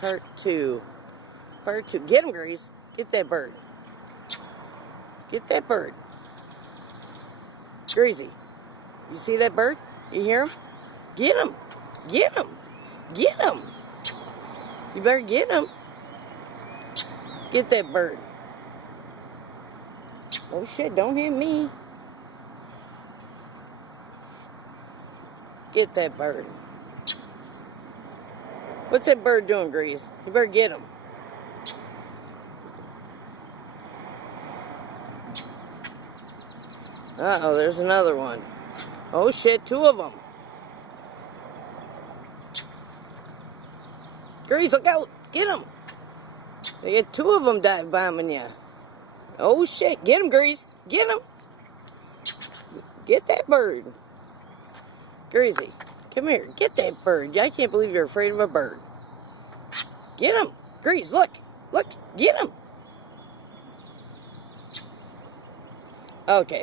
Part two. Part two. Get him, Grease. Get that bird. Get that bird. Greasy. You see that bird? You hear him? Get him. Get him. Get him. You better get him. Get that bird. Oh shit, don't hit me. Get that bird. What's that bird doing, Grease? You better get him. Uh-oh, there's another one. Oh shit, two of them. Grease, look out. Get him. They got two of them dive bombing you. Oh shit, get him, Grease. Get him. Get that bird. Greasy, come here. Get that bird. I can't believe you're afraid of a bird. Get him. Grease, look. Look. Get him. Okay.